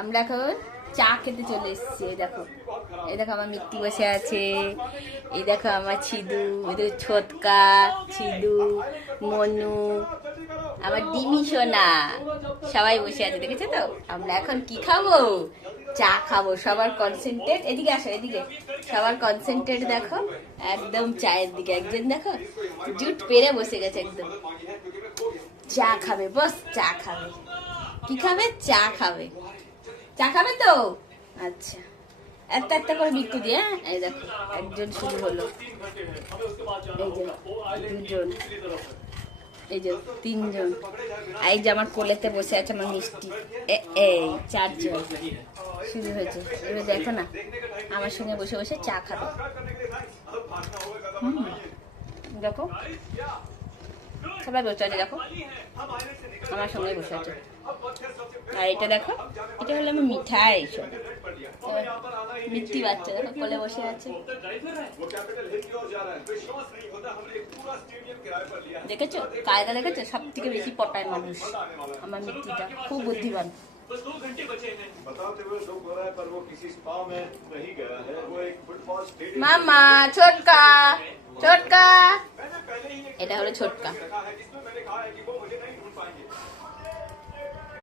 আমরা এখন চা খেতে চলে এসেছি। এই দেখো আমার মিত্তি বসে আছে, এই দেখো আমার ছিদু, এদের ছোটকা, ছিদু, মনু, আমার ডিমি সোনা, সবাই বসে আছে, দেখেছো তো? আমরা এখন কি খাবো? চা খাবো। সবার কনসেন্ট্রেট, এদিকে আসো, এদিকে। সবার কনসেন্ট্রেট দেখো একদম চায়ের দিকে। একজন দেখো জুট পেরে বসে গেছে একদম। চা খাবে, বস চা খাবে। কি খাবে? চা খাবে। চা খাবে তো? আচ্ছা, একটা একটা করে বিক্রি দিয়ে। এই দেখো একজন শুরু হলো, এই যে দুজন, এই যে তিনজন, এই যে আমার কোলেতে বসে আছে আমার মিষ্টি, এই চারজন শুরু হয়েছে। এবার দেখো না, আমার সঙ্গে বসে বসে চা খাবে। দেখো সবাই বসে আছে, দেখো আমার সঙ্গে বসে আছে। আর এটা দেখো, এটা হলো আমার মিঠাই সোনা, মিষ্টি বাচ্চা, দেখো কোলে বসে আছে। দেখেছো কায়দা, দেখেছো? সব থেকে বেশি পটায় মানুষ আমার মিষ্টিটা, খুব বুদ্ধিমান। মামা ছোটকা, ছোটকা, এটা হলো ছোটকা।